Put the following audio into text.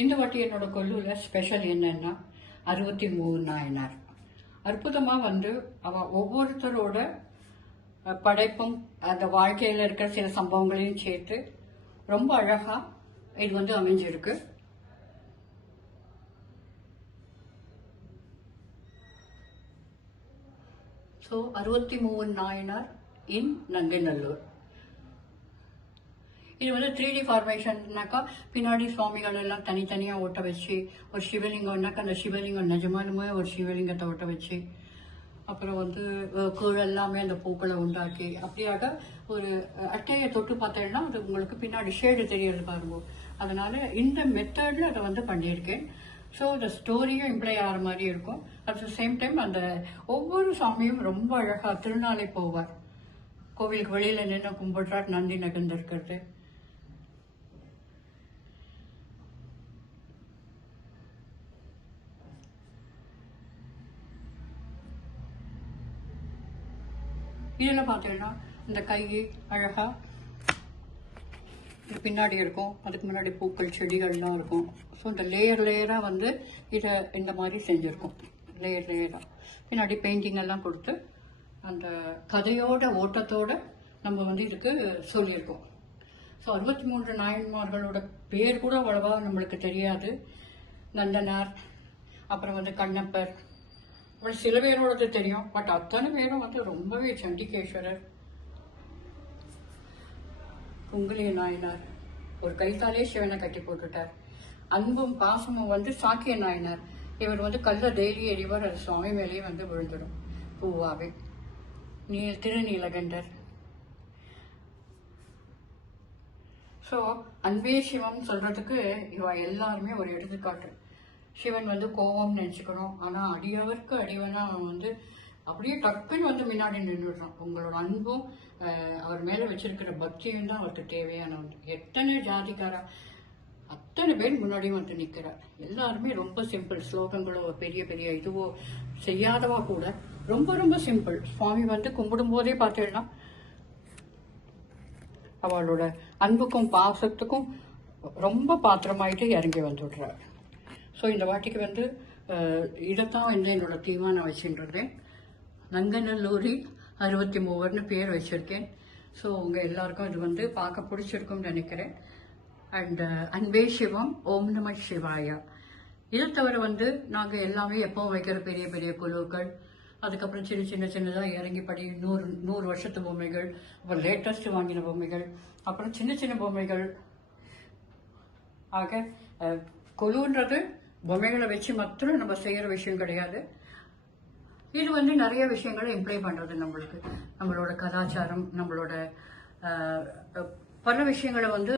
இந்த வாட்டி என்னோட கொல்லூர்ல ஸ்பெஷல் என்னன்னா 63 நாயனார். அற்புதமா அவ ஒவ்வொருத்தரோட படைப்பும் அந்த வாழ்க்கையில இருக்கிற சில சம்பவங்களையும் சேர்த்து ரொம்ப அழகா இது அமைஞ்சிருக்கு. ஸோ 63 நாயனார் இன் நங்கநல்லூர். இது 3D ஃபார்மேஷன்னாக்கா பின்னாடி சுவாமிகள் எல்லாம் தனித்தனியா ஓட்ட வச்சு ஒரு சிவலிங்கம்னாக்கா அந்த சிவலிங்கம் நிஜமாலுமே ஒரு சிவலிங்கத்தை ஓட்ட வச்சு அப்புறம் கீழ் எல்லாமே அந்த பூக்களை உண்டாக்கி அப்படியாக ஒரு அட்டையை தொட்டு பார்த்தேன்னா அது உங்களுக்கு பின்னாடி ஷேடு தெரியறது பாருங்க. அதனால இந்த மெத்தட்ல அதை பண்ணியிருக்கேன். ஸோ இந்த ஸ்டோரியும் இம்ப்ளை ஆகிற மாதிரி இருக்கும். அட் த சேம் டைம் அந்த ஒவ்வொரு சாமியும் ரொம்ப அழகா திருநாளை போவார். கோவிலுக்கு வெளியில நின்று கும்பிடுறார், நந்தி நகர்ந்து இருக்கிறது. இதில் பார்த்தீங்கன்னா இந்த கை அழகா இது பின்னாடி இருக்கும், அதுக்கு முன்னாடி பூக்கள் செடிகள்லாம் இருக்கும். ஸோ இந்த லேயராக இதை இந்த மாதிரி செஞ்சுருக்கோம். லேயராக பின்னாடி பெயிண்டிங் எல்லாம் கொடுத்து அந்த கதையோட ஓட்டத்தோட நம்ம இதுக்கு சொல்லியிருக்கோம். ஸோ 63 நாயன்மார்களோட பேர் கூட அவ்வளவா நம்மளுக்கு தெரியாது. நந்தனார், அப்புறம் கண்ணப்பர், அப்புறம் சில பேரோடது தெரியும். பட் அத்தனை பேரும் ரொம்பவே சண்டிகேஸ்வரர், குங்குலிய நாயனார் ஒரு கைத்தாலே சிவனை கட்டி போட்டுட்டார். அன்பும் பாசமும் சாக்கிய நாயனார், இவர் கல்ல டெய்லி எறிவார், அது சுவாமி மேலேயே விழுந்துடும் பூவாவே. திருநீலகண்டர். ஸோ அன்பே சிவம் சொல்றதுக்கு இவ எல்லாருமே ஒரு எடுத்துக்காட்டு. சிவன் கோபம் நினைச்சுக்கணும், ஆனா அடியவருக்கு அடிவனா அவன் அப்படியே டக்குன்னு முன்னாடி நின்றுடுறான். உங்களோட அன்பும் அவர் மேல வச்சிருக்கிற பக்தியும் தான் அவருக்கு தேவையான எத்தனை ஜாதிக்காரா அத்தனை பேர் முன்னாடியும் நிற்கிறார். எல்லாருமே ரொம்ப சிம்பிள். ஸ்லோகங்களோ பெரிய பெரிய இதுவோ செய்யாதவா கூட ரொம்ப ரொம்ப சிம்பிள். சுவாமி கும்பிடும் போதே பார்த்தீங்கன்னா அவளோட அன்புக்கும் பாசத்துக்கும் ரொம்ப பாத்திரமாயிட்டு இறங்கி வந்துடுறார். ஸோ இந்த வாட்டிக்கு இதைத்தான் என்னோட தீமா நான் வச்சுருந்தேன். நங்கநல்லூரி 63 பேர் வச்சிருக்கேன். ஸோ உங்கள் எல்லாருக்கும் இது பார்க்க பிடிச்சிருக்கும்னு நினைக்கிறேன். அண்ட் அன்பே சிவம், ஓம் நம சிவாயா. இதை தவிர நாங்கள் எல்லாமே எப்பவும் வைக்கிற பெரிய பெரிய குழுக்கள், அதுக்கப்புறம் சின்னதாக இறங்கி படி 100 வருஷத்து பொம்மைகள், அப்புறம் லேட்டஸ்ட் வாங்கின பொம்மைகள், அப்புறம் சின்ன பொம்மைகள். ஆக குழுன்றது பொம்மைகளை வச்சு மாத்திரம் நம்ம செய்யற விஷயம் கிடையாது. இது நிறைய விஷயங்களை இம்ப்ளை பண்றது நம்மளோட கலாச்சாரம், நம்மளோட பல விஷயங்களை